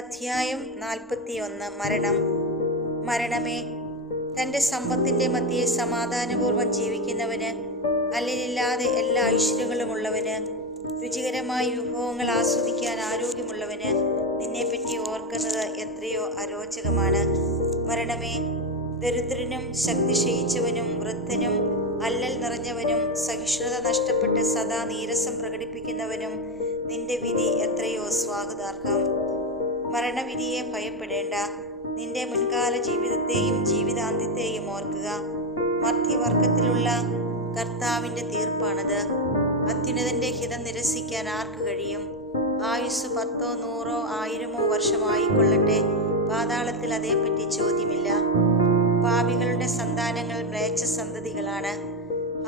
അധ്യായം 41. മരണം. മരണമേ, തൻ്റെ സമ്പത്തിൻ്റെ മധ്യേ സമാധാനപൂർവ്വം ജീവിക്കുന്നവന്, അല്ലില്ലാതെ എല്ലാ ഐശ്വര്യങ്ങളുമുള്ളവന്, രുചികരമായ വിഭവങ്ങൾ ആസ്വദിക്കാൻ ആരോഗ്യമുള്ളവന് നിന്നെപ്പറ്റി ഓർക്കുന്നത് എത്രയോ അരോചകമാണ്. മരണമേ, ദരിദ്രനും ശക്തി ക്ഷയിച്ചവനും വൃദ്ധനും അല്ലൽ നിറഞ്ഞവനും സഹിഷ്ണുത നഷ്ടപ്പെട്ട് സദാ നീരസം പ്രകടിപ്പിക്കുന്നവനും നിന്റെ വിധി എത്രയോ സ്വാഗതാർഹം. മരണവിധിയെ ഭയപ്പെടേണ്ട. നിന്റെ മുൻകാല ജീവിതത്തെയും ജീവിതാന്ത്യത്തെയും ഓർക്കുക. മധ്യവർഗത്തിലുള്ള കർത്താവിൻ്റെ തീർപ്പാണത്. അത്യുന്നതൻ്റെ ഹിതം നിരസിക്കാൻ ആർക്ക് കഴിയും? ആയുസ് 10, 100, 1000 വർഷമായിക്കൊള്ളട്ടെ, പാതാളത്തിൽ അതേപ്പറ്റി ചോദ്യമില്ല. പാപികളുടെ സന്താനങ്ങൾ മ്ലേച്ഛ സന്തതികളാണ്.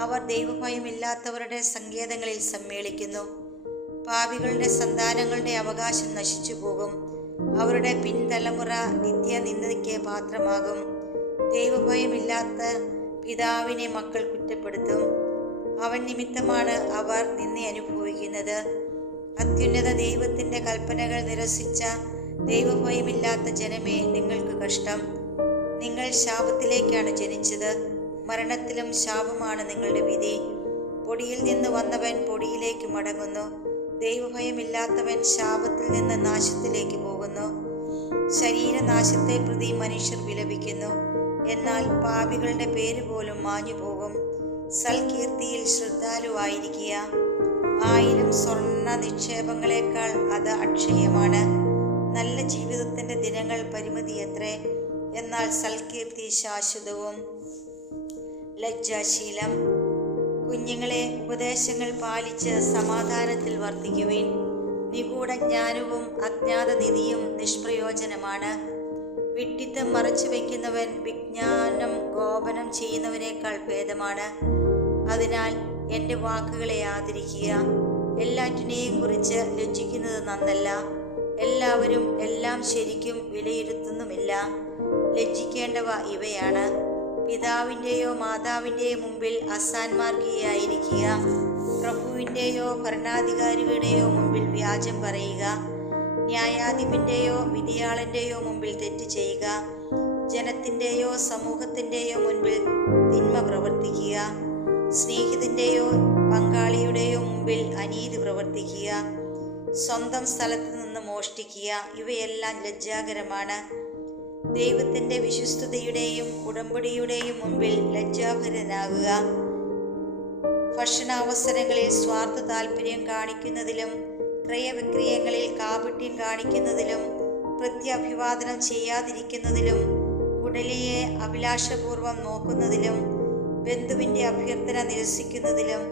അവർ ദൈവഭയമില്ലാത്തവരുടെ സങ്കേതങ്ങളിൽ സമ്മേളിക്കുന്നു. പാപികളുടെ സന്താനങ്ങളുടെ അവകാശം നശിച്ചു പോകും. അവരുടെ പിൻതലമുറ നിത്യനിന്ദയ്ക്ക് പാത്രമാകും. ദൈവഭയമില്ലാത്ത പിതാവിനെ മക്കൾ കുറ്റപ്പെടുത്തും. അവൻ നിമിത്തമാണ് അവർ നിന്നെ അനുഭവിക്കുന്നത്. അത്യുന്നത ദൈവത്തിൻ്റെ കൽപ്പനകൾ നിരസിച്ച ദൈവഭയമില്ലാത്ത ജനമേ, നിങ്ങൾക്ക് കഷ്ടം. നിങ്ങൾ ശാപത്തിലേക്കാണ് ജനിച്ചത്. മരണത്തിലും ശാപമാണ് നിങ്ങളുടെ വിധി. പൊടിയിൽ നിന്ന് വന്നവൻ പൊടിയിലേക്ക് മടങ്ങുന്നു. ദൈവഭയമില്ലാത്തവൻ ശാപത്തിൽ നിന്ന് നാശത്തിലേക്ക് പോകുന്നു. ശരീരനാശത്തെ പ്രതി മനുഷ്യർ വിലപിക്കുന്നു, എന്നാൽ പാപികളുടെ പേര് പോലും മാഞ്ഞു പോകും. സൽകീർത്തിയിൽ ശ്രദ്ധാലുവായിരിക്കുക. 1000 സ്വർണ്ണ നിക്ഷേപങ്ങളെക്കാൾ അത് അക്ഷയമാണ്. നല്ല ജീവിതത്തിൻ്റെ ദിനങ്ങൾ പരിമിതിയത്രേ, എന്നാൽ സൽകീർത്തി ശാശ്വതവും. ലജ്ജാശീലം. കുഞ്ഞുങ്ങളെ, ഉപദേശങ്ങൾ പാലിച്ച് സമാധാനത്തിൽ വർത്തിക്കുവിൻ. നിഗൂഢ ജ്ഞാനവും അജ്ഞാത നിധിയും നിഷ്പ്രയോജനമാണ്. വിഡ്ഢിത്തം മറച്ചു വയ്ക്കുന്നവൻ വിജ്ഞാനം ഗോപനം ചെയ്യുന്നവനേക്കാൾ ഭേദമാണ്. അതിനാൽ എൻ്റെ വാക്കുകളെ ആദരിക്കുക. എല്ലാറ്റിനെയും കുറിച്ച് ലജ്ജിക്കുന്നത് നന്നല്ല. എല്ലാവരും എല്ലാം ശരിക്കും വിലയിരുത്തുന്നുമില്ല. ലജ്ജിക്കേണ്ടവ ഇവയാണ്: പിതാവിൻ്റെയോ മാതാവിൻ്റെയോ മുമ്പിൽ അസാന്മാർഗിയായിരിക്കുക. പ്രഭുവിൻ്റെയോ ഭരണാധികാരികളുടെയോ മുമ്പിൽ വ്യാജം പറയുക. ന്യായാധിപൻ്റെയോ വിധിയാളൻ്റെയോ മുമ്പിൽ തെറ്റ് ചെയ്യുക. ജനത്തിൻ്റെയോ സമൂഹത്തിൻ്റെയോ മുൻപിൽ തിന്മ പ്രവർത്തിക്കുക. സ്നേഹിതൻ്റെയോ പങ്കാളിയുടെയോ മുമ്പിൽ അനീതി പ്രവർത്തിക്കുക. സ്വന്തം സ്ഥലത്ത് നിന്ന് മോഷ്ടിക്കുക. ഇവയെല്ലാം ലജ്ജാകരമാണ്. ദൈവത്തിൻ്റെ വിശ്വസ്തതയുടെയും ഉടമ്പടിയുടെയും മുൻപിൽ ലജ്ജാഭരനാകുക. ഭക്ഷണാവസരങ്ങളിൽ സ്വാർത്ഥ താല്പര്യം കാണിക്കുന്നതിലും ക്രയവിക്രയങ്ങളിൽ കാപട്യം കാണിക്കുന്നതിലും പ്രത്യഭിവാദനം ചെയ്യാതിരിക്കുന്നതിലും കുടലിയെ അഭിലാഷപൂർവം നോക്കുന്നതിലും ബന്ധുവിൻ്റെ അഭ്യർത്ഥന നിരസിക്കുന്നതിലും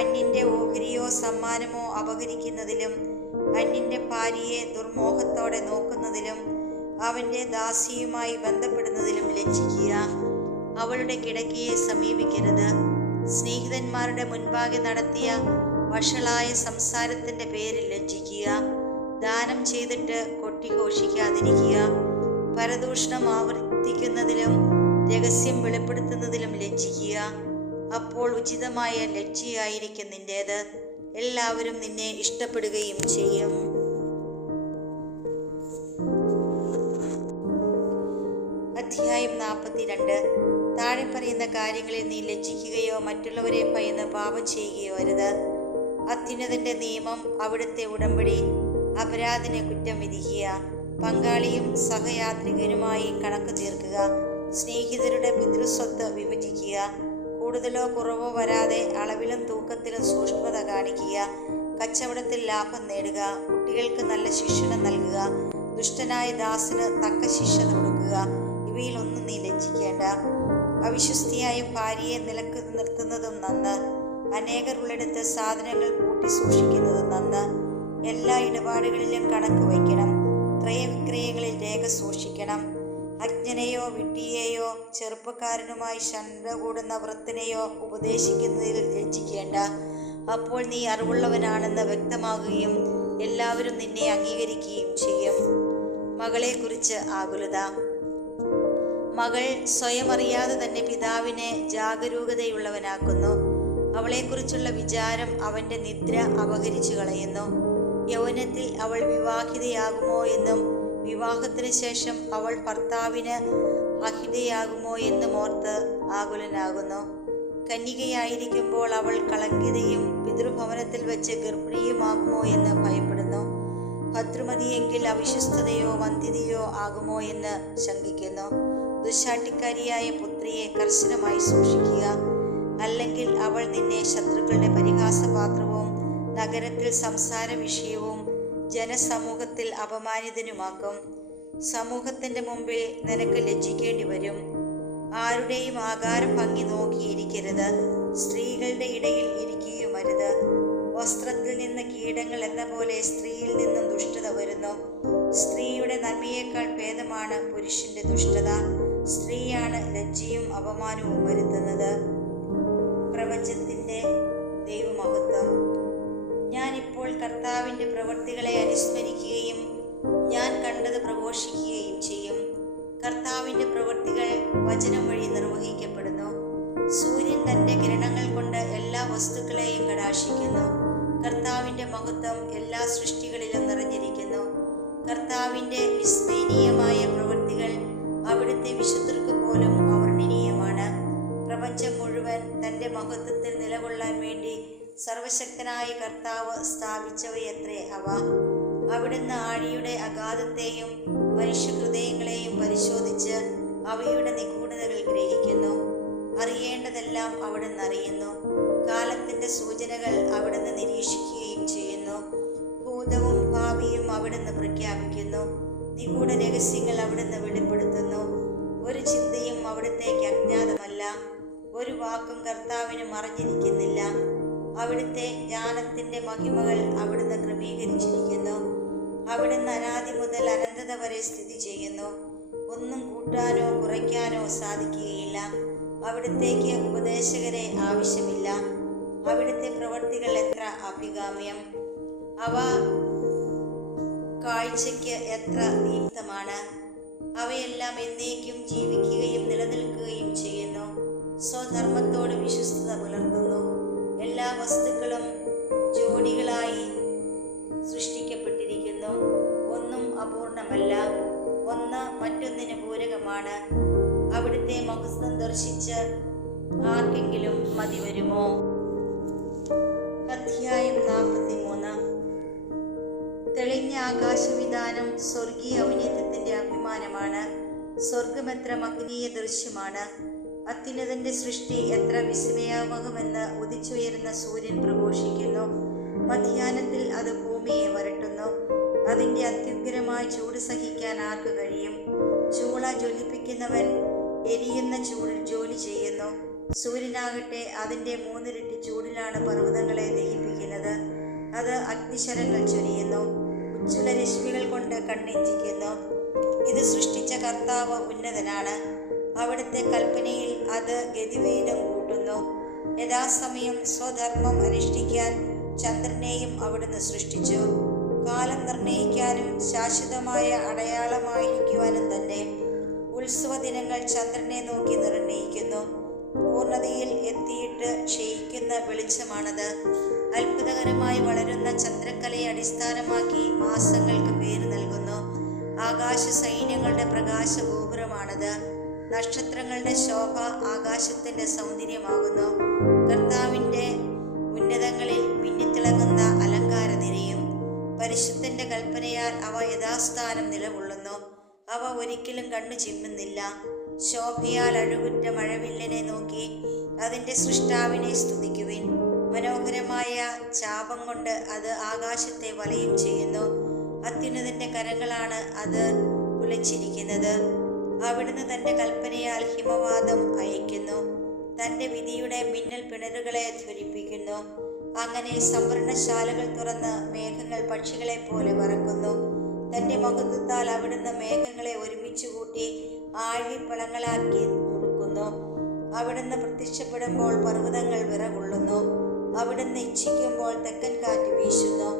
അന്യൻ്റെ ഓഹരിയോ സമ്മാനമോ അപഹരിക്കുന്നതിലും അന്യൻ്റെ ഭാര്യയെ ദുർമോഹത്തോടെ നോക്കുന്നതിലും അവൻ്റെ ദാസിയുമായി ബന്ധപ്പെടുന്നതിലും ലജ്ജിക്കുക. അവളുടെ കിടക്കയെ സമീപിക്കരുത്. സ്നേഹിതന്മാരുടെ മുൻപാകെ നടത്തിയ വഷളായ സംസാരത്തിൻ്റെ പേരിൽ ലജ്ജിക്കുക. ദാനം ചെയ്തിട്ട് കൊട്ടിഘോഷിക്കാതിരിക്കുക. പരദൂഷണം ആവർത്തിക്കുന്നതിലും രഹസ്യം വെളിപ്പെടുത്തുന്നതിലും ലജ്ജിക്കുക. അപ്പോൾ ഉചിതമായ ലജ്ജയായിരിക്കും നിൻ്റേത്. എല്ലാവരും നിന്നെ ഇഷ്ടപ്പെടുകയും ചെയ്യും. അധ്യായം 42. താഴെ പറയുന്ന കാര്യങ്ങളിൽ നീ ലജ്ജിക്കുകയോ മറ്റുള്ളവരെ ഭയന്ന് പാപം ചെയ്യുകയോ അരുത്. അത്യുന്നതൻ്റെ നിയമം, അവിടുത്തെ ഉടമ്പടി, അപരാധിനെ കുറ്റം വിധിക്കുക. പങ്കാളിയും സഹയാത്രികനുമായി കണക്ക് തീർക്കുക. സ്നേഹിതരുടെ പിതൃസ്വത്ത് വിഭജിക്കുക. കൂടുതലോ കുറവോ വരാതെ അളവിലും തൂക്കത്തിലും സൂക്ഷ്മത കാണിക്കുക. കച്ചവടത്തിൽ ലാഭം നേടുക. കുട്ടികൾക്ക് നല്ല ശിക്ഷണം നൽകുക. ദുഷ്ടനായ ദാസന് തക്ക ശിക്ഷ കൊടുക്കുക. ഇവയിലൊന്നും നീ ലജ്ജിക്കേണ്ട. അവിശ്വസ്തിയായ ഭാര്യയെ നിലക്ക് നിർത്തുന്നതും നന്ന്. അനേകരുള്ളിടത്ത് സാധനങ്ങൾ കൂട്ടി സൂക്ഷിക്കുന്നതും നന്ന്. എല്ലാ ഇടപാടുകളിലും കണക്ക് വയ്ക്കണം. ക്രയവിക്രയങ്ങളിൽ രേഖ സൂക്ഷിക്കണം. അജ്ഞനെയോ വിഡ്ഢിയെയോ ചെറുപ്പക്കാരനുമായി ശണ്ട കൂടുന്ന വൃദ്ധനെയോ ഉപദേശിക്കുന്നതിൽ ലജ്ജിക്കേണ്ട. അപ്പോൾ നീ അറിവുള്ളവനാണെന്ന് വ്യക്തമാകുകയും എല്ലാവരും നിന്നെ അംഗീകരിക്കുകയും ചെയ്യും. മകളെക്കുറിച്ച് ആകുലത. മകൾ സ്വയം അറിയാതെ തന്നെ പിതാവിനെ ജാഗരൂകതയുള്ളവനാക്കുന്നു. അവളെക്കുറിച്ചുള്ള വിചാരം അവൻ്റെ നിദ്ര അപഹരിച്ചു കളയുന്നു. യൗവനത്തിൽ അവൾ വിവാഹിതയാകുമോ എന്നും വിവാഹത്തിന് ശേഷം അവൾ ഭർത്താവിന് അഹിതയാകുമോ എന്നും ഓർത്ത് ആകുലനാകുന്നു. കന്യകയായിരിക്കുമ്പോൾ അവൾ കളങ്കിതയും പിതൃഭവനത്തിൽ വെച്ച് ഗർഭിണിയുമാകുമോ എന്ന് ഭയപ്പെടുന്നു. ഭദ്രമതിയെങ്കിൽ അവിശ്വസ്തതയോ വന്ധ്യതയോ ആകുമോ എന്ന് ശങ്കിക്കുന്നു. ദുശ്ശാഠ്യക്കാരിയായ പുത്രിയെ കർശനമായി സൂക്ഷിക്കുക, അല്ലെങ്കിൽ അവൾ നിന്നെ ശത്രുക്കളുടെ പരിഹാസപാത്രവും നഗരത്തിൽ സംസാര വിഷയവും ജനസമൂഹത്തിൽ അപമാനിതനുമാക്കും. സമൂഹത്തിൻ്റെ മുമ്പിൽ നിനക്ക് ലജ്ജിക്കേണ്ടി വരും. ആരുടെയും ആകാര ഭംഗി നോക്കിയിരിക്കരുത്, സ്ത്രീകളുടെ ഇടയിൽ ഇരിക്കുകയുമരുത്. വസ്ത്രത്തിൽ നിന്ന് കീടങ്ങൾ എന്ന പോലെ സ്ത്രീയിൽ നിന്നും ദുഷ്ടത വരുന്നു. സ്ത്രീയുടെ നന്മയേക്കാൾ ഭേദമാണ് പുരുഷന്റെ ദുഷ്ടത. സ്ത്രീയാണ് ലജ്ജയും അപമാനവും വരുത്തുന്നത്. പ്രപഞ്ചത്തിൻ്റെ ദൈവമഹത്വം. ഞാനിപ്പോൾ കർത്താവിൻ്റെ പ്രവൃത്തികളെ അനുസ്മരിക്കുകയും ഞാൻ കണ്ടത് പ്രഘോഷിക്കുകയും ചെയ്യും. കർത്താവിൻ്റെ പ്രവൃത്തികൾ വചനം വഴി നിർവഹിക്കപ്പെടുന്നു. സൂര്യൻ തൻ്റെ കിരണങ്ങൾ കൊണ്ട് എല്ലാ വസ്തുക്കളെയും കടാക്ഷിക്കുന്നു. കർത്താവിൻ്റെ മഹത്വം എല്ലാ സൃഷ്ടികളിലും നിറഞ്ഞിരിക്കുന്നു. കർത്താവിൻ്റെ വിസ്മരണീയമായ പ്രവൃത്തികൾ അവിടുത്തെ വിശുദ്ധർക്ക് പോലും അവർണ്ണനീയമാണ്. പ്രപഞ്ചം മുഴുവൻ തൻ്റെ മഹത്വത്തിൽ നിലകൊള്ളാൻ വേണ്ടി സർവശക്തനായ കർത്താവ് സ്ഥാപിച്ചവയത്രേ അവ. അവിടുന്ന് ആഴിയുടെ അഗാധത്തെയും മനുഷ്യഹൃദയങ്ങളെയും പരിശോധിച്ച് അവയുടെ നിഗൂഢതകൾ ഗ്രഹിക്കുന്നു. അറിയേണ്ടതെല്ലാം അവിടുന്ന് അറിയുന്നു. കാലത്തിൻ്റെ സൂചനകൾ അവിടുന്ന് നിരീക്ഷിക്കുകയും ചെയ്യുന്നു. ഭൂതവും ഭാവിയും അവിടുന്ന് പ്രഖ്യാപിക്കുന്നു. നിഗൂഢ രഹസ്യങ്ങൾ അവിടുന്ന് വെളിപ്പെടുത്തുന്നു. ഒരു ചിന്തയും അവിടുത്തേക്ക് അജ്ഞാതമല്ല, ഒരു വാക്കും കർത്താവിന് മറഞ്ഞിരിക്കുന്നില്ല. അവിടുത്തെ ജ്ഞാനത്തിൻ്റെ മഹിമകൾ അവിടുന്ന് ക്രമീകരിച്ചിരിക്കുന്നു. അവിടുന്ന് അനാദി മുതൽ അനന്തത വരെ സ്ഥിതി ചെയ്യുന്നു. ഒന്നും കൂട്ടാനോ കുറയ്ക്കാനോ സാധിക്കുകയില്ല. അവിടുത്തേക്ക് ഉപദേശകരെ ആവശ്യമില്ല. അവിടുത്തെ പ്രവൃത്തികൾ എത്ര അഭികാമ്യം! അവ കാഴ്ചയ്ക്ക് എത്ര ദീപ്തമാണ്! അവയെല്ലാം എന്നേക്കും ജീവിക്കുകയും നിലനിൽക്കുകയും ചെയ്യുന്നു. സ്വധർമ്മത്തോട് വിശ്വസ്തത പുലർത്തുന്നു. എല്ലാ വസ്തുക്കളും ജോഡികളായി സൃഷ്ടിക്കപ്പെട്ടിരിക്കുന്നു. ഒന്നും അപൂർണമല്ല, ഒന്ന് മറ്റൊന്നിന് പൂരകമാണ്. അവിടുത്തെ മഹത്വം ദർശിച്ച് ആർക്കെങ്കിലും മതി വരുമോ? അധ്യായം 43. തെളിഞ്ഞ ആകാശവിധാനം സ്വർഗീയ ഔന്നത്യത്തിൻ്റെ അഭിമാനമാണ്. സ്വർഗമെത്ര മഹനീയ ദൃശ്യമാണ്! അത്യുന്നതന്റെ സൃഷ്ടി എത്ര വിസ്മയാവഹമെന്ന് ഉദിച്ചുയരുന്ന സൂര്യൻ പ്രഘോഷിക്കുന്നു. മധ്യാഹ്നത്തിൽ അത് ഭൂമിയെ വരട്ടുന്നു. അതിൻ്റെ അത്യുഗ്രമായ ചൂട് സഹിക്കാൻ ആർക്ക് കഴിയും? ചൂള ജ്വലിപ്പിക്കുന്നവൻ എരിയുന്ന ചൂടിൽ ജോലി ചെയ്യുന്നു. സൂര്യനാകട്ടെ അതിൻ്റെ 3 ഇരട്ടി ചൂടിലാണ് പർവ്വതങ്ങളെ ദഹിപ്പിക്കുന്നത്. അത് അഗ്നിശരങ്ങൾ ചൊരിയുന്നു, ഉജ്ജ്വല രശ്മികൾ കൊണ്ട് കണ്ണിഞ്ചിക്കുന്നു. ഇത് സൃഷ്ടിച്ച കർത്താവ് ഉന്നതനാണ്. അവിടുത്തെ കൽപ്പനയിൽ അത് ഗതിവേഗം കൂട്ടുന്നു. യഥാസമയം സ്വധർമ്മം അനുഷ്ഠിക്കാൻ ചന്ദ്രനെയും അവിടുന്ന് സൃഷ്ടിച്ചു. കാലം നിർണയിക്കാനും ശാശ്വതമായ അടയാളമായിരിക്കുവാനും തന്നെ. ഉത്സവ ദിനങ്ങൾ ചന്ദ്രനെ നോക്കി നിർണയിക്കുന്നു. പൂർണ്ണതയിൽ എത്തിയിട്ട് ക്ഷയിക്കുന്ന വെളിച്ചമാണത്. അത്ഭുതകരമായി വളരുന്ന ചന്ദ്രക്കലയെ അടിസ്ഥാനമാക്കി മാസങ്ങൾക്ക് പേര് നൽകുന്നു. ആകാശ സൈന്യങ്ങളുടെ പ്രകാശ ഗോപുരമാണത്. നക്ഷത്രങ്ങളുടെ ശോഭ ആകാശത്തിൻ്റെ സൗന്ദര്യമാകുന്നു. കർത്താവിൻ്റെ ഉന്നതങ്ങളിൽ മിന്നിത്തിളങ്ങുന്ന അലങ്കാര നിരയും. പരിശുദ്ധന്റെ കൽപ്പനയാൽ അവ യഥാസ്ഥാനം നിലകൊള്ളുന്നു. അവ ഒരിക്കലും കണ്ണു ചിമ്മുന്നില്ല. ശോഭയാൽ അഴുകുറ്റ മഴവില്ലിനെ നോക്കി അതിൻ്റെ സൃഷ്ടാവിനെ സ്തുതിക്കുവിൻ. മനോഹരമായ ചാപം കൊണ്ട് അത് ആകാശത്തെ വലയം ചെയ്യുന്നു. അത്യുന്നതന്റെ കരങ്ങളാണ് അത് കുലച്ചിരിക്കുന്നത്. അവിടുന്ന് തൻ്റെ കൽപ്പനയാൽ ഹിമവാതം അയക്കുന്നു. തൻ്റെ വിധിയുടെ മിന്നൽ പിണരുകളെ ധ്വനിപ്പിക്കുന്നു. അങ്ങനെ സംവരണശാലകൾ തുറന്ന് മേഘങ്ങൾ പക്ഷികളെ പോലെ പറക്കുന്നു. തൻ്റെ മഹത്വത്താൽ അവിടുന്ന് മേഘങ്ങളെ ഒരുമിച്ച് കൂട്ടി ആഴിപ്പളങ്ങളാക്കി നുറുക്കുന്നു. അവിടുന്ന് പ്രത്യക്ഷപ്പെടുമ്പോൾ പർവ്വതങ്ങൾ വിറകൊള്ളുന്നു. അവിടുന്ന് ഇച്ഛിക്കുമ്പോൾ തെക്കൻ കാറ്റ് വീശുന്നു.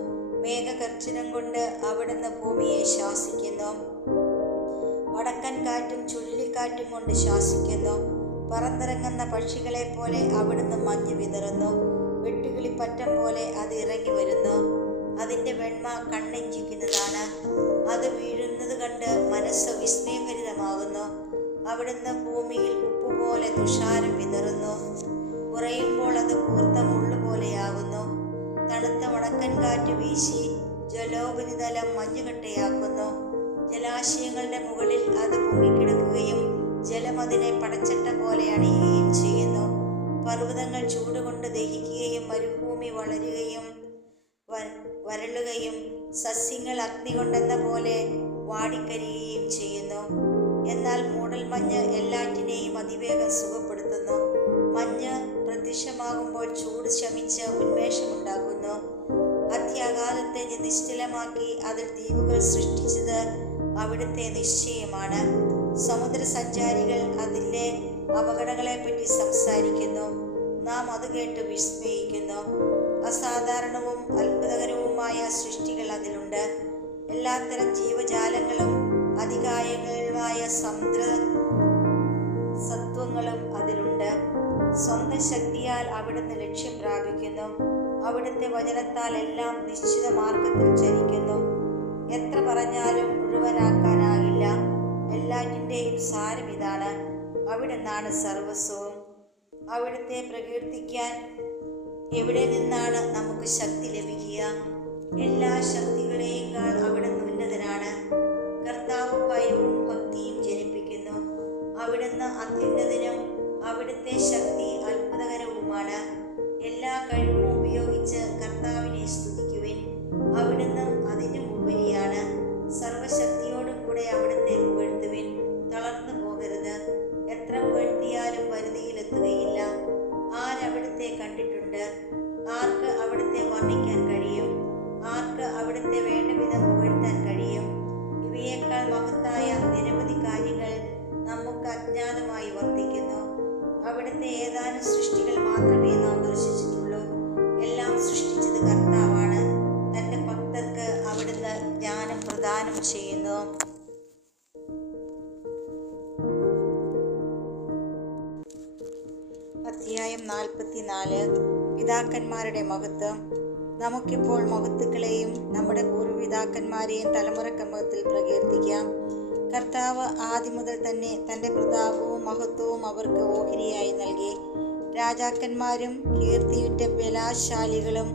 മേഘഗർജനം കൊണ്ട് അവിടുന്ന് ഭൂമിയെ ശാസിക്കുന്നു. വടക്കൻ കാറ്റും ചുഴലിക്കാറ്റും കൊണ്ട് ശാസിക്കുന്നു. പറന്നിറങ്ങുന്ന പക്ഷികളെ പോലെ അവിടുന്ന് മഞ്ഞ് വിതറുന്നു. വെട്ടുകിളിപ്പറ്റം പോലെ അത് ഇറങ്ങി വരുന്നു. അതിൻ്റെ വെണ്മ കണ്ണിഞ്ചിക്കുന്നതാണ്. അത് വീഴുന്നത് കണ്ട് മനസ്സ് വിസ്മയഭരിതമാകുന്നു. അവിടുന്ന് ഭൂമിയിൽ ഉപ്പുപോലെ തുഷാരം വിതറുന്നു. ഉറയുമ്പോൾ അത് കൂർത്ത മുള്ളുപോലെയാകുന്നു. തണുത്ത വടക്കൻ കാറ്റ് വീശി ജലോപരിതലം മഞ്ഞുകട്ടയാക്കുന്നു. ജലാശയങ്ങളുടെ മുകളിൽ അത് പൊങ്ങിക്കിടക്കുകയും ജലം അതിനെ പടച്ചട്ട പോലെ അണിയുകയും ചെയ്യുന്നു. പർവ്വതങ്ങൾ ചൂടുകൊണ്ട് ദഹിക്കുകയും മരുഭൂമി വളരുകയും വരളുകയും സസ്യങ്ങൾ അഗ്നി കൊണ്ടെന്ന പോലെ വാടിക്കരിയുകയും ചെയ്യുന്നു. എന്നാൽ മൂടൽമഞ്ഞ് എല്ലാറ്റിനെയും അതിവേഗം സുഖപ്പെടുത്തുന്നു. മഞ്ഞ് പ്രത്യക്ഷമാകുമ്പോൾ ചൂട് ശമിച്ച് ഉന്മേഷമുണ്ടാക്കുന്നു. അത്യാഘാതത്തെ നിശ്ചലമാക്കി അതിൽ ദ്വീപുകൾ സൃഷ്ടിച്ചത് അവിടുത്തെ നിശ്ചയമാണ്. സമുദ്ര സഞ്ചാരികൾ അതിലെ അപകടങ്ങളെപ്പറ്റി സംസാരിക്കുന്നു. നാം അത് കേട്ട് വിസ്മയിക്കുന്നു. അസാധാരണവും അത്ഭുതകരവുമായ സൃഷ്ടികൾ അതിലുണ്ട്. എല്ലാത്തരം ജീവജാലങ്ങളും അതികായങ്ങളുമായ സത്വങ്ങളും അതിലുണ്ട്. സ്വന്തം ശക്തിയാൽ അവിടുന്ന് ലക്ഷ്യം പ്രാപിക്കുന്നു. അവിടുത്തെ വചനത്താൽ എല്ലാം നിശ്ചിത മാർഗത്തിൽ ചരിക്കുന്നു. എത്ര പറഞ്ഞാലും മുഴുവനാക്കാനാകില്ല. എല്ലാറ്റിൻ്റെയും സാരം ഇതാണ്: അവിടുന്നാണ് സർവസ്വവും. അവിടുത്തെ പ്രകീർത്തിക്കാൻ എവിടെ നിന്നാണ് നമുക്ക് ശക്തി ലഭിക്കുക? എല്ലാ ശക്തികളെയേക്കാൾ അവിടുന്ന് ഉന്നതനാണ്. കർത്താവ് ഭയവും ഭക്തിയും ജനിപ്പിക്കുന്നു. അവിടുന്ന് അത്യുന്നതനും അവിടുത്തെ ശക്തി അത്ഭുതകരവുമാണ്. എല്ലാ കഴിവും ഉപയോഗിച്ച് കർത്താവിനെ സ്തുതിക്കുവിൻ. അവിടുന്ന് അതിനും ഉപരിയാണ്. സർവശക്തിയോടും കൂടെ അവിടുത്തെ പുകഴ്ത്തുവിൻ. തളർന്നു പോകരുത്. എത്ര പുകഴ്ത്തിയാലും പരിധിയിലെത്തുകയില്ല. ആരവിടുത്തെ കണ്ടിട്ടുണ്ട്? ആർക്ക് അവിടുത്തെ വർണ്ണിക്കാൻ കഴിയും? ആർക്ക് അവിടുത്തെ വേണ്ട വിധം പുകഴ്ത്താൻ കഴിയും? ഇവയേക്കാൾ മഹത്തായ നിരവധി കാര്യങ്ങൾ നമുക്ക് അജ്ഞാതമായി വർത്തിക്കുന്നു. അവിടുത്തെ ഏതാനും സൃഷ്ടികൾ മാത്രമേ നാം ദർശിച്ചിട്ടുള്ളൂ. എല്ലാം സൃഷ്ടിച്ചത് കർത്താവാണ്. തൻ്റെ ഭക്തർക്ക് അവിടുന്ന് ജ്ഞാനം പ്രദാനം ചെയ്യുന്നു. അധ്യായം 44. പിതാക്കന്മാരുടെ മഹത്വം. നമുക്കിപ്പോൾ മഹത്തുക്കളെയും നമ്മുടെ പൂർവ്വപിതാക്കന്മാരെയും തലമുറക്രമത്തിൽ പ്രകീർത്തിക്കാം. കർത്താവ് ആദ്യം മുതൽ തന്നെ തൻ്റെ പ്രതാപവും മഹത്വവും അവർക്ക് ഓഹരിയായി നൽകി. രാജാക്കന്മാരും കീർത്തിയുറ്റ ബലാശാലികളും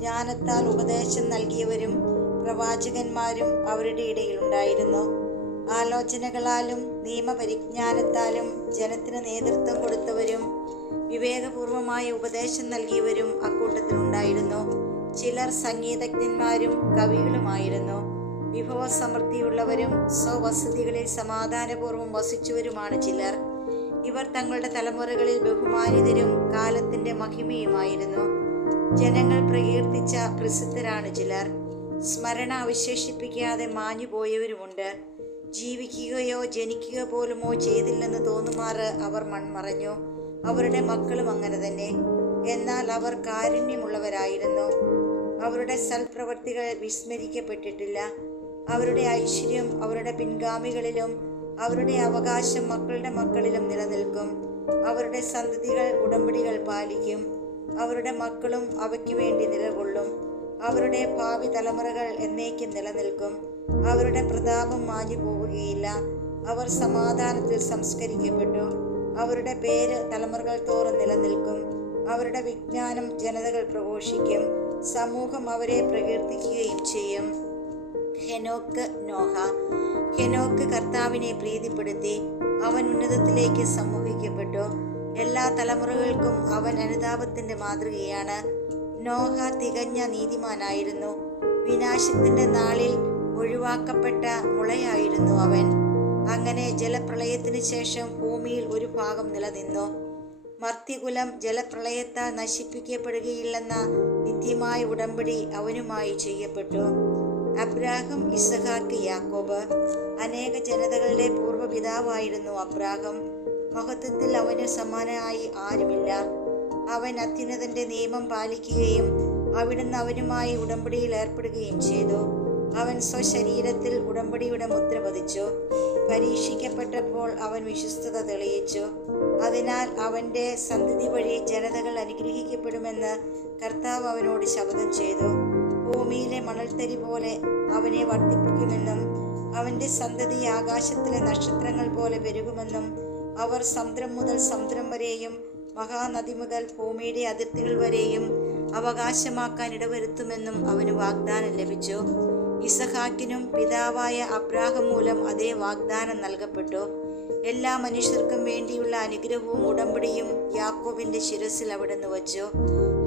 ജ്ഞാനത്താൽ ഉപദേശം നൽകിയവരും പ്രവാചകന്മാരും അവരുടെ ഇടയിലുണ്ടായിരുന്നു. ആലോചനകളാലും നിയമപരിജ്ഞാനത്താലും ജനത്തിന് നേതൃത്വം കൊടുത്തവരും വിവേകപൂർവമായ ഉപദേശം നൽകിയവരും അക്കൂട്ടത്തിലുണ്ടായിരുന്നു. ചിലർ സംഗീതജ്ഞന്മാരും കവികളുമായിരുന്നു. വിഭവസമൃദ്ധിയുള്ളവരും സ്വവസതികളിൽ സമാധാനപൂർവ്വം വസിച്ചവരുമാണ് ചിലർ. ഇവർ തങ്ങളുടെ തലമുറകളിൽ ബഹുമാനിതരും കാലത്തിൻ്റെ മഹിമയുമായിരുന്നു. ജനങ്ങൾ പ്രകീർത്തിച്ച പ്രസിദ്ധരാണ് ചിലർ. സ്മരണ അവശേഷിപ്പിക്കാതെ മാഞ്ഞുപോയവരുമുണ്ട്. ജീവിക്കുകയോ ജനിക്കുക പോലുമോ ചെയ്തില്ലെന്ന് തോന്നുമാറ് അവർ മൺമറഞ്ഞു. അവരുടെ മക്കളും അങ്ങനെ തന്നെ. എന്നാൽ അവർ കാരുണ്യമുള്ളവരായിരുന്നു. അവരുടെ സൽപ്രവൃത്തികൾ വിസ്മരിക്കപ്പെട്ടിട്ടില്ല. അവരുടെ ഐശ്വര്യം അവരുടെ പിൻഗാമികളിലും അവരുടെ അവകാശം മക്കളുടെ മക്കളിലും നിലനിൽക്കും. അവരുടെ സന്തതികൾ ഉടമ്പടികൾ പാലിക്കും. അവരുടെ മക്കളും അവയ്ക്ക് വേണ്ടി നിലകൊള്ളും. അവരുടെ ഭാവി തലമുറകൾ എന്നേക്കും നിലനിൽക്കും. അവരുടെ പ്രതാപം മാഞ്ഞു പോവുകയില്ല. അവർ സമാധാനത്തിൽ സംസ്കരിക്കപ്പെട്ടു. അവരുടെ പേര് തലമുറകൾ തോറും നിലനിൽക്കും. അവരുടെ വിജ്ഞാനം ജനതകൾ പ്രഘോഷിക്കും. സമൂഹം അവരെ പ്രകീർത്തിക്കുകയും ചെയ്യും. ഹെനോക്ക് കർത്താവിനെ പ്രീതിപ്പെടുത്തി. അവൻ ഉന്നതത്തിലേക്ക് സമൂഹിക്കപ്പെട്ടു. എല്ലാ തലമുറകൾക്കും അവൻ അനുതാപത്തിൻ്റെ മാതൃകയാണ്. നോഹ തികഞ്ഞ നീതിമാനായിരുന്നു. വിനാശത്തിൻ്റെ നാളിൽ ഒഴിവാക്കപ്പെട്ട മുളയായിരുന്നു അവൻ. അങ്ങനെ ജലപ്രളയത്തിന് ശേഷം ഭൂമിയിൽ ഒരു ഭാഗം നിലനിന്നു. മർത്യകുലം ജലപ്രളയത്താൽ നശിപ്പിക്കപ്പെടുകയില്ലെന്ന നിത്യമായ ഉടമ്പടി അവനുമായി ചെയ്യപ്പെട്ടു. അബ്രാഹം, ഇസഹാക്ക്, യാക്കോബ്. അനേക ജനതകളുടെ പൂർവ്വപിതാവായിരുന്നു അബ്രാഹം. മഹത്വത്തിൽ അവന് സമാനമായി ആരുമില്ല. അവൻ അത്യുന്നതൻ്റെ നിയമം പാലിക്കുകയും അവിടുന്ന് അവനുമായി ഉടമ്പടിയിൽ ഏർപ്പെടുകയും ചെയ്തു. അവൻ സ്വശരീരത്തിൽ ഉടമ്പടിയുടെ മുദ്ര പതിച്ചു. പരീക്ഷിക്കപ്പെട്ടപ്പോൾ അവൻ വിശ്വസ്തത തെളിയിച്ചു. അതിനാൽ അവൻ്റെ സന്തതി വഴി ജനതകൾ അനുഗ്രഹിക്കപ്പെടുമെന്ന് കർത്താവ് അവനോട് ശപഥം ചെയ്തു. ഭൂമിയിലെ മണൽത്തരി പോലെ അവനെ വർദ്ധിപ്പിക്കുമെന്നും അവൻ്റെ സന്തതി ആകാശത്തിലെ നക്ഷത്രങ്ങൾ പോലെ പെരുകുമെന്നും അവർ സമുദ്രം മുതൽ സമുദ്രം വരെയും മഹാനദി മുതൽ ഭൂമിയുടെ അതിർത്തികൾ വരെയും അവകാശമാക്കാൻ ഇടവരുത്തുമെന്നും അവന് വാഗ്ദാനം ലഭിച്ചു. ഇസഹാക്കിനും പിതാവായ അബ്രാഹാം മൂലം അതേ വാഗ്ദാനം നൽകപ്പെട്ടു. എല്ലാ മനുഷ്യർക്കും വേണ്ടിയുള്ള അനുഗ്രഹവും ഉടമ്പടിയും യാക്കോബിന്റെ ശിരസിൽ അവിടുന്ന് വച്ചു.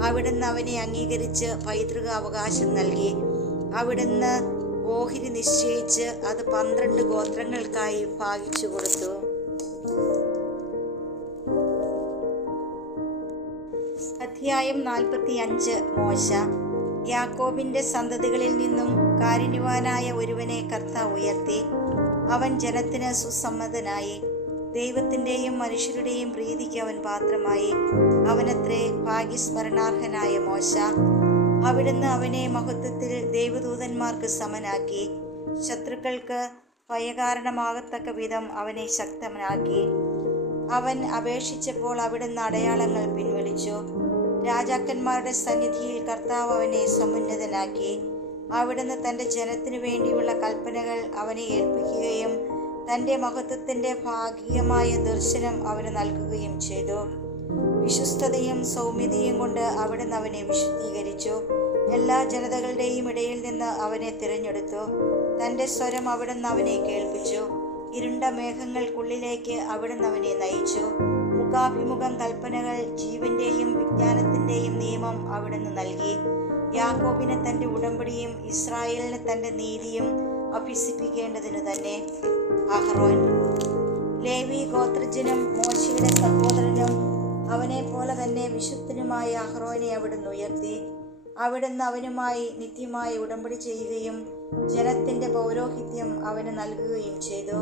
അവിടുന്ന് അവനെ അംഗീകരിച്ച് പൈതൃക അവകാശം നൽകി. അവിടുന്ന് ഓഹരി നിശ്ചയിച്ച് അത് 12 ഗോത്രങ്ങൾക്കായി ഭാഗിച്ചു കൊടുത്തു. അധ്യായം 45. മോശ. യാക്കോബിന്റെ സന്തതികളിൽ നിന്നും കാരുണ്യവാനായ ഒരുവനെ കർത്താവ് ഉയർത്തി. അവൻ ജനത്തിന് സുസമ്മതനായി. ദൈവത്തിൻ്റെയും മനുഷ്യരുടെയും പ്രീതിക്ക് അവൻ പാത്രമായി. അവനത്രേ ഭാഗ്യസ്മരണാർഹനായ മോശ. അവിടുന്ന് അവനെ മഹത്വത്തിൽ ദൈവദൂതന്മാർക്ക് സമനാക്കി. ശത്രുക്കൾക്ക് ഭയകാരണമാകത്തക്ക വിധം അവനെ ശക്തനാക്കി. അവൻ അപേക്ഷിച്ചപ്പോൾ അവിടുന്ന് അടയാളങ്ങൾ പിൻവലിച്ചു. രാജാക്കന്മാരുടെ സന്നിധിയിൽ കർത്താവ് അവനെ സമുന്നതനാക്കി. അവിടുന്ന് തൻ്റെ ജനത്തിനു വേണ്ടിയുള്ള കൽപ്പനകൾ അവനെ ഏൽപ്പിക്കുകയും തൻ്റെ മഹത്വത്തിൻ്റെ ഭാഗികമായ ദർശനം അവന് നൽകുകയും ചെയ്തു. വിശ്വസ്തതയും സൗമ്യതയും കൊണ്ട് അവിടുന്ന് അവനെ വിശുദ്ധീകരിച്ചു. എല്ലാ ജനതകളുടെയും ഇടയിൽ നിന്ന് അവനെ തിരഞ്ഞെടുത്തു. തൻ്റെ സ്വരം അവിടുന്ന് അവനെ കേൾപ്പിച്ചു. ഇരുണ്ട മേഘങ്ങൾക്കുള്ളിലേക്ക് അവിടുന്ന് അവനെ നയിച്ചു. മുഖാഭിമുഖം കൽപ്പനകൾ, ജീവന്റെയും വിജ്ഞാനത്തിൻ്റെയും നിയമം അവിടുന്ന് നൽകി. യാക്കോബിന് തൻ്റെ ഉടമ്പടിയും ഇസ്രായേലിന് തൻ്റെ നീതിയും അഭ്യസിപ്പിക്കേണ്ടതിനു തന്നെ. അഹ്റോൻ. ലേവി ഗോത്രജനും മോശയുടെ സഹോദരനും അവനെ പോലെ തന്നെ വിശുദ്ധനുമായ അഹ്റോനെ അവിടുന്ന് ഉയർത്തി. അവിടുന്ന് അവനുമായി നിത്യമായി ഉടമ്പടി ചെയ്യുകയും ജനത്തിൻ്റെ പൗരോഹിത്യം അവന് നൽകുകയും ചെയ്തു.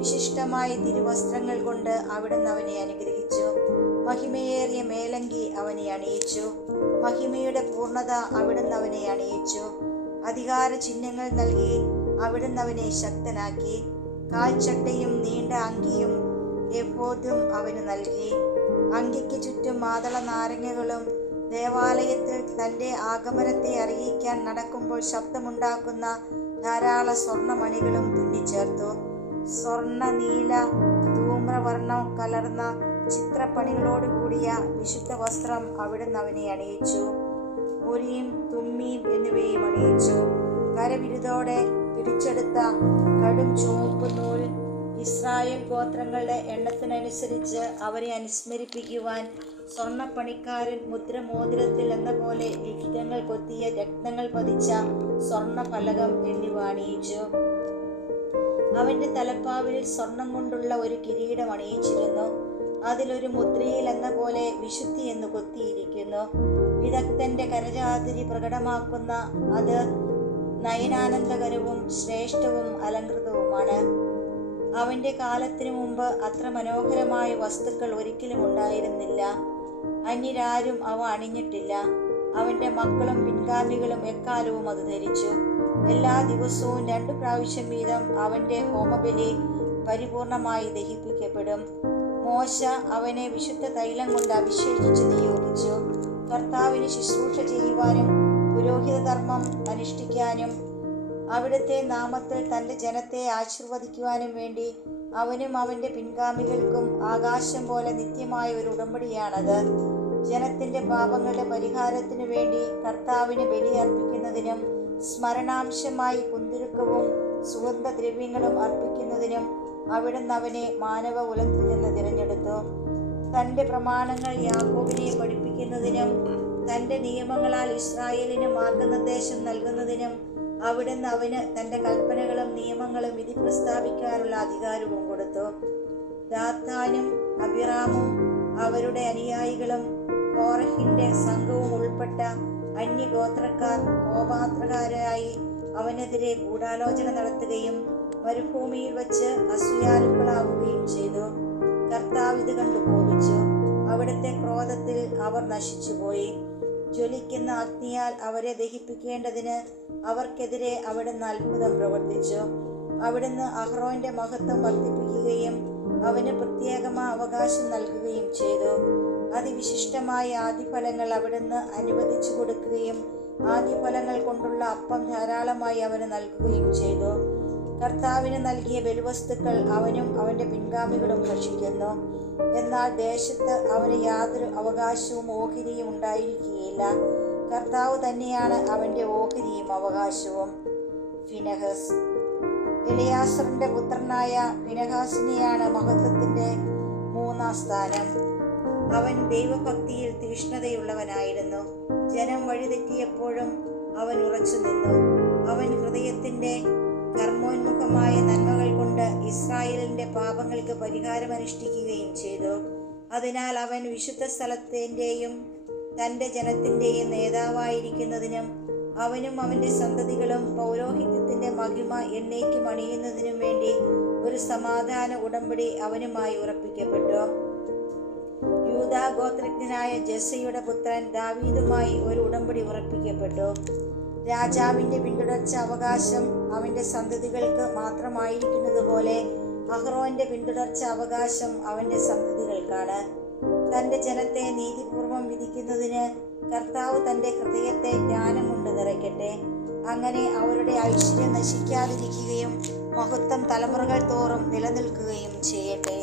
വിശിഷ്ടമായ തിരുവസ്ത്രങ്ങൾ കൊണ്ട് അവിടുന്ന് അവനെ അനുഗ്രഹിച്ചു. മഹിമയേറിയ മേലങ്കി അവനെ അണിയിച്ചു. മഹിമയുടെ പൂർണ്ണത അവിടുന്ന് അവനെ അണിയിച്ചു. അധികാര ചിഹ്നങ്ങൾ നൽകി അവിടുന്ന് അവനെ ശക്തനാക്കി. കാൽച്ചട്ടയും നീണ്ട അങ്കിയും എഫോദും അവന് നൽകി. അങ്കിക്ക് ചുറ്റും മാതള നാരങ്ങകളും ദേവാലയത്തിൽ തൻ്റെ ആഗമനത്തെ അറിയിക്കാൻ നടക്കുമ്പോൾ ശബ്ദമുണ്ടാക്കുന്ന ധാരാളം സ്വർണ്ണമണികളും തുന്നിച്ചേർത്തു. സ്വർണ്ണ, നീല, ധൂമ്രവർണ്ണം കലർന്ന ചിത്രപ്പണികളോടുകൂടിയ വിശുദ്ധ വസ്ത്രം അവിടുന്ന് അവനെ അണിയിച്ചു. ഉരീം, തുമ്മീം എന്നിവയും അണിയിച്ചു. കരവിരുതോടെ പിടിച്ചെടുത്ത കടും ചുവപ്പ് നൂൽ ഇസ്രായേൽ ഗോത്രങ്ങളുടെ എണ്ണത്തിനനുസരിച്ച് അവരെ അനുസ്മരിപ്പിക്കുവാൻ സ്വർണ്ണപ്പണിക്കാരൻ മുദ്രമോതിരത്തിൽ എന്ന പോലെ ലിഖിതങ്ങൾ കൊത്തിയ രത്നങ്ങൾ പതിച്ച സ്വർണ്ണ ഫലകം എന്നിവ അണിയിച്ചു. അവന്റെ തലപ്പാവിൽ സ്വർണം കൊണ്ടുള്ള ഒരു കിരീടം അണിയിച്ചിരുന്നു. അതിലൊരു മുദ്രയിൽ എന്ന പോലെ വിശുദ്ധി എന്ന് കൊത്തിയിരിക്കുന്നു. വിദഗ്ധന്റെ കരചാതുരി പ്രകടമാക്കുന്ന അത് നയനാനന്ദകരവും ശ്രേഷ്ഠവും അലങ്കൃതവുമാണ്. അവന്റെ കാലത്തിനു മുമ്പ് അത്ര മനോഹരമായ വസ്തുക്കൾ ഒരിക്കലും ഉണ്ടായിരുന്നില്ല. അന്യരാരും അവ അണിഞ്ഞിട്ടില്ല. അവന്റെ മക്കളും പിൻഗാമികളും എക്കാലവും അത് ധരിച്ചു. എല്ലാ ദിവസവും 2 പ്രാവശ്യം വീതം അവന്റെ ഹോമബലി പരിപൂർണമായി ദഹിപ്പിക്കപ്പെടും. മോശ അവനെ വിശുദ്ധ തൈലം കൊണ്ട് അഭിഷേകിച്ച് നിയോഗിച്ചു. കർത്താവിന് ശുശ്രൂഷ ചെയ്യുവാനും പുരോഹിത ധർമ്മം അനുഷ്ഠിക്കാനും അവിടുത്തെ നാമത്തിൽ തൻ്റെ ജനത്തെ ആശീർവദിക്കുവാനും വേണ്ടി അവനും അവൻ്റെ പിൻഗാമികൾക്കും ആകാശം പോലെ നിത്യമായ ഒരു ഉടമ്പടിയാണത്. ജനത്തിൻ്റെ പാപങ്ങളുടെ പരിഹാരത്തിനു വേണ്ടി കർത്താവിന് ബലിയർപ്പിക്കുന്നതിനും സ്മരണാംശമായി കുന്തിരുക്കവും സുഗന്ധദ്രവ്യങ്ങളും അർപ്പിക്കുന്നതിനും അവിടുന്ന് അവനെ മാനവ കുലത്തിൽ നിന്ന് തിരഞ്ഞെടുത്തു. തൻ്റെ പ്രമാണങ്ങൾ യാക്കോബിനെ പഠിപ്പിക്കുന്നതിനും തൻ്റെ നിയമങ്ങളാൽ ഇസ്രായേലിന് മാർഗനിർദ്ദേശം നൽകുന്നതിനും അവിടുന്ന് അവന് തൻ്റെ കൽപ്പനകളും നിയമങ്ങളും വിധി പ്രസ്താവിക്കാനുള്ള അധികാരവും കൊടുത്തു. ദാഥാനും അബിറാമും അവരുടെ അനുയായികളും കോറഹിന്റെ സംഘവും ഉൾപ്പെട്ട അന്യഗോത്രക്കാർ കോപാത്രകാരായി അവനെതിരെ ഗൂഢാലോചന നടത്തുകയും മരുഭൂമിയിൽ വച്ച് അസൂയാലുക്കളാവുകയും ചെയ്തു. കർത്താവ് ഇത് കണ്ടു കോപിച്ചു. അവിടുത്തെ ക്രോധത്തിൽ അവർ നശിച്ചുപോയി. ജ്വലിക്കുന്ന അഗ്നിയാൽ അവരെ ദഹിപ്പിക്കേണ്ടതിന് അവർക്കെതിരെ അവിടുന്ന് അത്ഭുതം പ്രവർത്തിച്ചു. അവിടുന്ന് അഹ്റോന്റെ മഹത്വം വർദ്ധിപ്പിക്കുകയും അവന് പ്രത്യേകമായ അവകാശം നൽകുകയും ചെയ്തു. അതിവിശിഷ്ടമായ ആദ്യഫലങ്ങൾ അവിടുന്ന് അനുവദിച്ചു കൊടുക്കുകയും ആദ്യഫലങ്ങൾ കൊണ്ടുള്ള അപ്പം ധാരാളമായി അവന് നൽകുകയും ചെയ്തു. കർത്താവിന് നൽകിയ ബലിവസ്തുക്കൾ അവനും അവൻ്റെ പിൻഗാമികളും ഭക്ഷിക്കുന്നു. എന്നാൽ ദേശത്ത് അവന് യാതൊരു അവകാശവും ഓഹരിയും ഉണ്ടായിരിക്കുകയില്ല. കർത്താവ് തന്നെയാണ് അവൻ്റെ ഓഹരിയും അവകാശവും. ഫിനെഹസ്. എലിയാസറിൻ്റെ പുത്രനായ ഫിനെഹാസിനെയാണ് മഹത്വത്തിൻ്റെ 3-ാം സ്ഥാനം. അവൻ ദൈവഭക്തിയിൽ തീഷ്ണതയുള്ളവനായിരുന്നു. ജനം വഴിതെറ്റിയപ്പോഴും അവൻ ഉറച്ചു നിന്നു. അവൻ ഹൃദയത്തിൻ്റെ കർമ്മോന്മുഖമായ നന്മകൾ കൊണ്ട് ഇസ്രായേലിൻ്റെ പാപങ്ങൾക്ക് പരിഹാരമനുഷ്ഠിക്കുകയും ചെയ്തു. അതിനാൽ അവൻ വിശുദ്ധ സ്ഥലത്തിൻ്റെയും തൻ്റെ ജനത്തിൻ്റെയും നേതാവായിരിക്കുന്നതിനും അവനും അവൻ്റെ സന്തതികളും പൗരോഹിത്യത്തിൻ്റെ മഹിമ എന്നേക്കും അണിയുന്നതിനും വേണ്ടി ഒരു സമാധാന ഉടമ്പടി അവനുമായി ഉറപ്പിക്കപ്പെട്ടു. യൂദാ ഗോത്രജ്ഞനായ ജെസ്സയുടെ പുത്രൻ ദാവീദുമായി ഒരു ഉടമ്പടി ഉറപ്പിക്കപ്പെട്ടു. രാജാവിൻ്റെ പിന്തുടർച്ച അവകാശം അവൻ്റെ സന്തതികൾക്ക് മാത്രമായിരിക്കുന്നത് പോലെ അഹ്റോന്റെ പിന്തുടർച്ച അവകാശം അവൻ്റെ സന്തതികൾക്കാണ്. തൻ്റെ ജനത്തെ നീതിപൂർവം വിധിക്കുന്നതിന് കർത്താവ് തൻ്റെ ഹൃദയത്തെ ജ്ഞാനം കൊണ്ട് നിറയ്ക്കട്ടെ. അങ്ങനെ അവരുടെ ഐശ്വര്യം നശിക്കാതിരിക്കുകയും മഹത്വം തലമുറകൾ തോറും നിലനിൽക്കുകയും ചെയ്യട്ടെ.